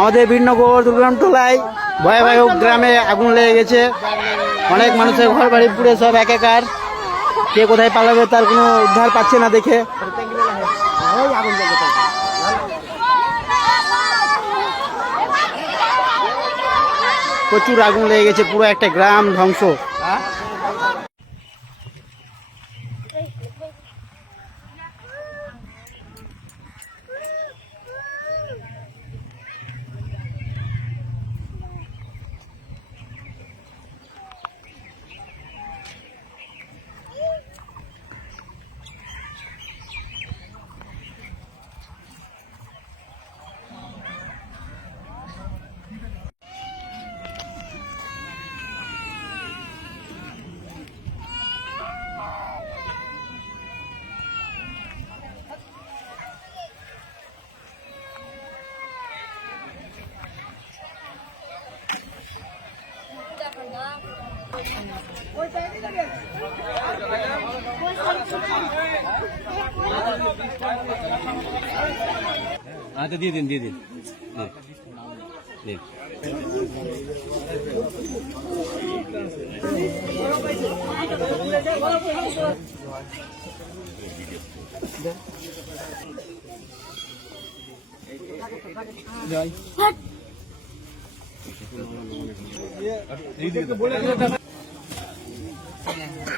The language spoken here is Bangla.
আমাদের বীরনগর দুর্গাম টোলায় ভয়াবহ গ্রামে আগুন লেগে গেছে। অনেক মানুষের ঘর বাড়ি পুড়ে সব একাকার। কে কোথায় পালাবে তার কোনো উদ্ধার পাচ্ছে না দেখে। প্রচুর আগুন লেগে গেছে, পুরো একটা গ্রাম ধ্বংস। আচ্ছা দিয়ে দিন দিয়ে দিন। হ্যাঁ, দিন। Ayan.